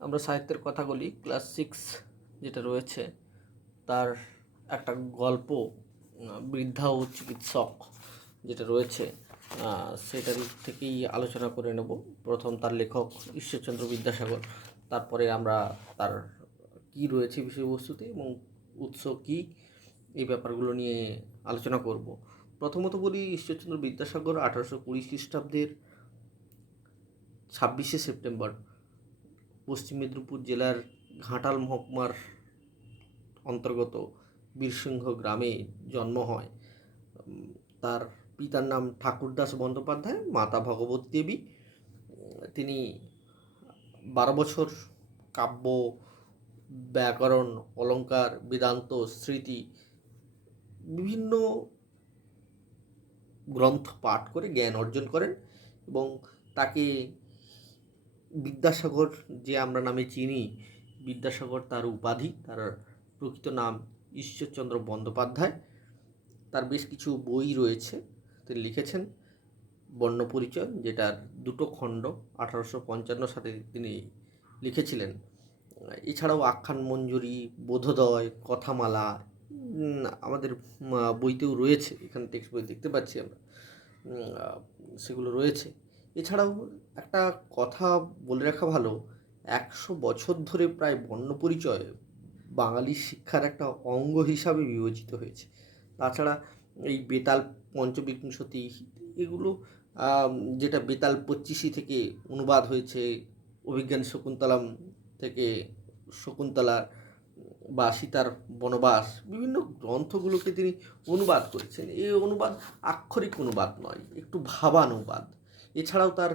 আমরা সাহিত্যের কথাগুলি ক্লাস সিক্স যেটা রয়েছে, তার একটা গল্প বৃদ্ধা ও চিকিৎসক যেটা রয়েছে সেটার থেকেই আলোচনা করে নেব। প্রথম তার লেখক ঈশ্বরচন্দ্র বিদ্যাসাগর, তারপরে আমরা তার কি রয়েছে বিষয়বস্তুতে এবং উৎস কী, এই ব্যাপারগুলো নিয়ে আলোচনা করব। প্রথমত বলি, ঈশ্বরচন্দ্র বিদ্যাসাগর আঠারোশো কুড়ি খ্রিস্টাব্দের ছাব্বিশে সেপ্টেম্বর পশ্চিম মেদিনীপুর জেলার ঘাটাল মহকুমার অন্তর্গত বীরসিংহ গ্রামে জন্ম হয়। তার পিতার নাম ঠাকুরদাস বন্দ্যোপাধ্যায়, মাতা ভগবতী দেবী। তিনি বারো বছর কাব্য, ব্যাকরণ অলঙ্কার বেদান্ত, স্মৃতি বিভিন্ন গ্রন্থ পাঠ করে জ্ঞান অর্জন করেন এবং তাকে বিদ্যাসাগর যে আমরা নামে চিনি, বিদ্যাসাগর তার উপাধি, তার প্রকৃত নাম ঈশ্বরচন্দ্র বন্দ্যোপাধ্যায়। তার বেশ কিছু বই রয়েছে, তিনি লিখেছেন। বর্ণপরিচয়, যেটার দুটো খণ্ড আঠারোশো পঞ্চান্ন সালে তিনি লিখেছিলেন। এছাড়াও আখ্যান মঞ্জুরি, বোধোদয়, কথামালা আমাদের বইতেও রয়েছে, এখানে টেক্সট বই দেখতে পাচ্ছি আমরা। সেগুলো রয়েছে। এছাড়াও একটা কথা বলে রাখা ভালো, একশো বছর ধরে প্রায় বর্ণপরিচয় বাঙালি শিক্ষার একটা অঙ্গ হিসাবে বিবেচিত হয়েছে। তাছাড়া এই বেতাল পঞ্চবিংশতি এগুলো যেটা বেতাল পঁচিশি থেকে অনুবাদ হয়েছে, অভিজ্ঞান শকুন্তলাম থেকে শকুন্তলা বা সীতার বনবাস, বিভিন্ন গ্রন্থগুলোকে তিনি অনুবাদ করেছেন। এই অনুবাদ আক্ষরিক অনুবাদ নয়, একটু ভাবানুবাদ। এছাড়াও তার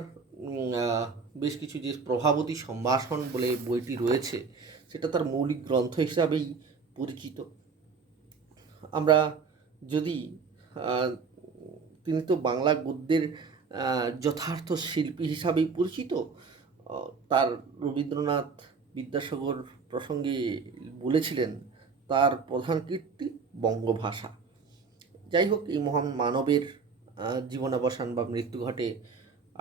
বেশ কিছু যে প্রভাবতী সম্ভাষণ বলে বইটি রয়েছে, সেটা তার মৌলিক গ্রন্থ হিসাবেই পরিচিত। আমরা যদি তিনি তো বাংলা গদ্যের যথার্থ শিল্পী হিসাবেই পরিচিত তার রবীন্দ্রনাথ বিদ্যাসাগর প্রসঙ্গে বলেছিলেন, তার প্রধান কীর্তি বঙ্গভাষা। যাই হোক, এই মহান মানবের জীবনাবসান বা মৃত্যু ঘটে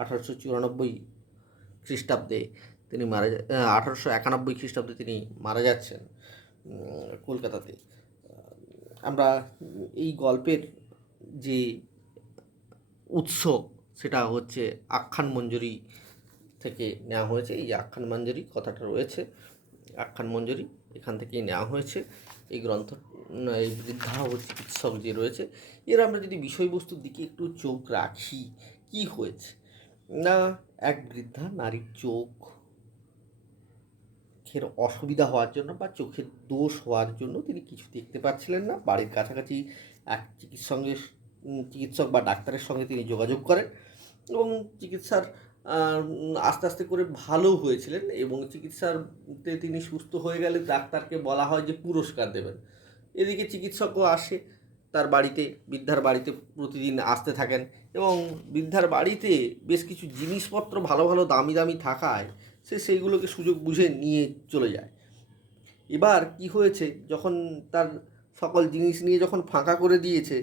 আঠারোশো চুরানব্বই খ্রিস্টাব্দে তিনি মারা আঠারোশো একানব্বই খ্রিস্টাব্দে তিনি মারা যাচ্ছেন কলকাতাতে। আমরা এই গল্পের যে উৎস, সেটা হচ্ছে আখ্যান মঞ্জুরি থেকে নেওয়া হয়েছে। এই আখ্যান মঞ্জুরি কথাটা রয়েছে, আখ্যান মঞ্জুরি এখান থেকেই নেওয়া হয়েছে। এই গ্রন্থ এই বৃদ্ধা ও চিকিৎসক যে রয়েছে, এর আমরা যদি বিষয়বস্তুর দিকে একটু চোখ রাখি, কি হয়েছে? না, এক বৃদ্ধা নারীর চোখ, চোখের অসুবিধা হওয়ার জন্য বা চোখের দোষ হওয়ার জন্য তিনি কিছু দেখতে পাচ্ছিলেন না। বাড়ির কাছাকাছি এক চিকিৎসঙ্গে চিকিৎসক বা ডাক্তারের সঙ্গে তিনি যোগাযোগ করেন এবং চিকিৎসার আস্তে আস্তে করে ভালো হয়েছিলেন এবং চিকিৎসাতে তিনি সুস্থ হয়ে গেলে ডাক্তারকে বলা হয় যে পুরস্কার দেবেন। এদিকে চিকিৎসকও আসে তার বাড়িতে, বৃদ্ধার বাড়িতে প্রতিদিন আসতে থাকেন এবং বৃদ্ধার বাড়িতে বেশ কিছু জিনিসপত্র ভালো ভালো, দামি দামি থাকায় সে সেইগুলোকে সুযোগ বুঝে নিয়ে চলে যায়। এবার কি হয়েছে? যখন তার সকল জিনিস নিয়ে যখন ফাঁকা করে দিয়েছে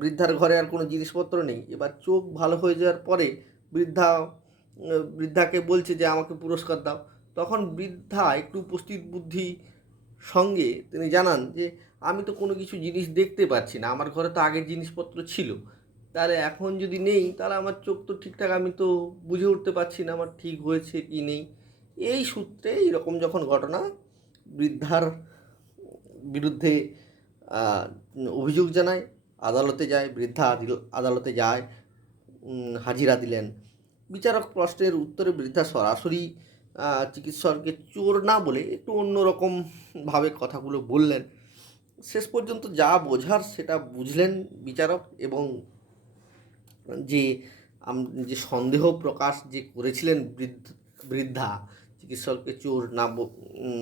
বৃদ্ধার ঘরে আর কোনো জিনিসপত্র নেই, এবার চোখ ভালো হয়ে যাওয়ার পরে বৃদ্ধা, বৃদ্ধাকে বলছে যে, আমাকে পুরস্কার দাও। তখন বৃদ্ধা একটু উপস্থিত বুদ্ধি সঙ্গে তিনি জানান যে আমি তো কোনো কিছু জিনিস দেখতে পাচ্ছি না। আমার ঘরে তো আগের জিনিসপত্র ছিল। তাহলে এখন যদি নেই, তাহলে আমার চোখ তো ঠিকঠাক আমি তো বুঝে উঠতে পারছি না আমার ঠিক হয়েছে কি নেই। এই সূত্রে এরকম যখন ঘটনা, বৃদ্ধার বিরুদ্ধে অভিযোগ জানায়, আদালতে যায়, বৃদ্ধা আদিল- আদালতে যায় হাজিরা দিলেন। বিচারক প্রশ্নের উত্তরে বৃদ্ধা সরাসরি চিকিৎসককে চোর না বলে একটু অন্যরকমভাবে কথাগুলো বললেন। শেষ পর্যন্ত যা বোঝার সেটা বুঝলেন বিচারক এবং যে যে সন্দেহ প্রকাশ যে করেছিলেন বৃদ্ধ, বৃদ্ধা, চিকিৎসককে চোর না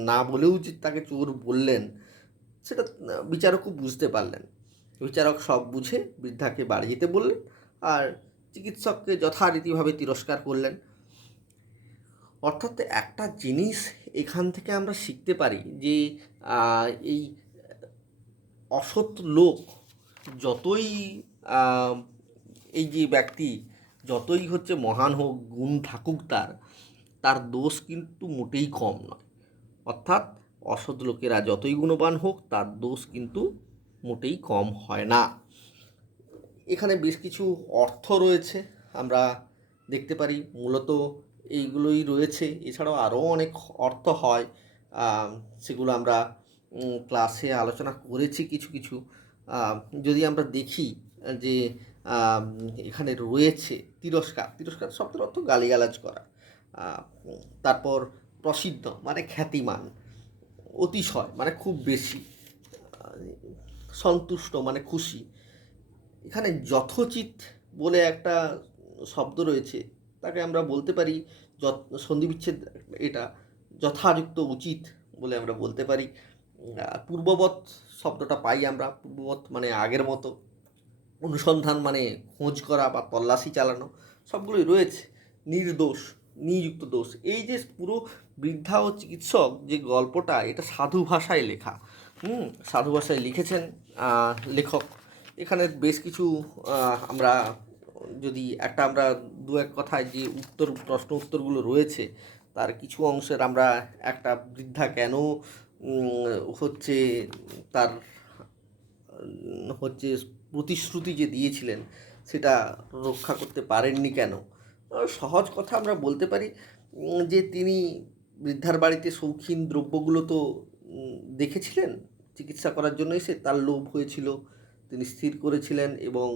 না বলেও যে তাকে চোর বললেন, সেটা, বিচারকও বুঝতে পারলেন। বিচারক সব বুঝে বৃদ্ধাকে বাড়ি যেতে বললেন আর চিকিৎসককে যথারীতিভাবে তিরস্কার করলেন। অর্থাৎ একটা জিনিস এখান থেকে আমরা শিখতে পারি যে এই অসৎ লোক যতই এই যে ব্যক্তি যতই হচ্ছে মহান হোক, গুণ থাকুক তার তার দোষ কিন্তু মোটেই কম নয়। অর্থাৎ অসৎ লোকেরা যতই গুণবান হোক, তার দোষ কিন্তু মোটেই কম হয় না। এখানে বেশ কিছু অর্থ রয়েছে, আমরা দেখতে পারি। মূলত এইগুলোই রয়েছে। এছাড়াও আরও অনেক অর্থ হয় সেগুলো আমরা ক্লাসে আলোচনা করেছি কিছু কিছু। যদি আমরা দেখি যে এখানে রয়েছে তিরস্কার। তিরস্কার শব্দের অর্থ গালিগালাজ করা। তারপর প্রসিদ্ধ মানে খ্যাতিমান, অতিশয় মানে খুব বেশি, সন্তুষ্ট মানে খুশি। এখানে যথোচিত বলে একটা শব্দ রয়েছে, তাকে আমরা বলতে পারি যত সন্ধিবিচ্ছেদ এটা, যথাযুক্ত উচিত বলে আমরা বলতে পারি। পূর্ববৎ শব্দটা পাই আমরা, পূর্ববৎ মানে আগের মতো। অনুসন্ধান মানে খোঁজ করা বা তল্লাশি চালানো, সবগুলোই রয়েছে। নির্দোষ, নিযুক্ত দোষ। এই যে পুরো বৃদ্ধা ও চিকিৎসক যে গল্পটা, এটা সাধু ভাষায় লেখা। হুম, সাধু ভাষায় লিখেছেন লেখক। এখানে বেশ কিছু আমরা যদি একটা আমরা দু এক কথায় যে উত্তর, প্রশ্ন উত্তরগুলো রয়েছে, তার কিছু অংশের আমরা একটা বৃদ্ধা কেন হচ্ছে তার হচ্ছে প্রতিশ্রুতি যে দিয়েছিলেন, সেটা রক্ষা করতে পারেননি কেন? সহজ কথা আমরা বলতে পারি যে তিনি বৃদ্ধার বাড়িতে শৌখিন দ্রব্যগুলো তো দেখেছিলেন, চিকিৎসা করার জন্য এসে তার লোভ হয়েছিল, তিনি স্থির করেছিলেন এবং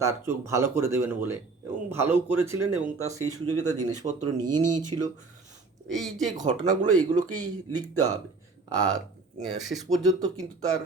তার চোখ ভালো করে দেবেন বলে, এবং ভালোও করেছিলেন এবং তার সেই সুযোগে তার জিনিসপত্র নিয়ে নিয়েছিল। এই যে ঘটনাগুলো, এগুলোকেই লিখতে হবে। আর শেষ পর্যন্ত কিন্তু তার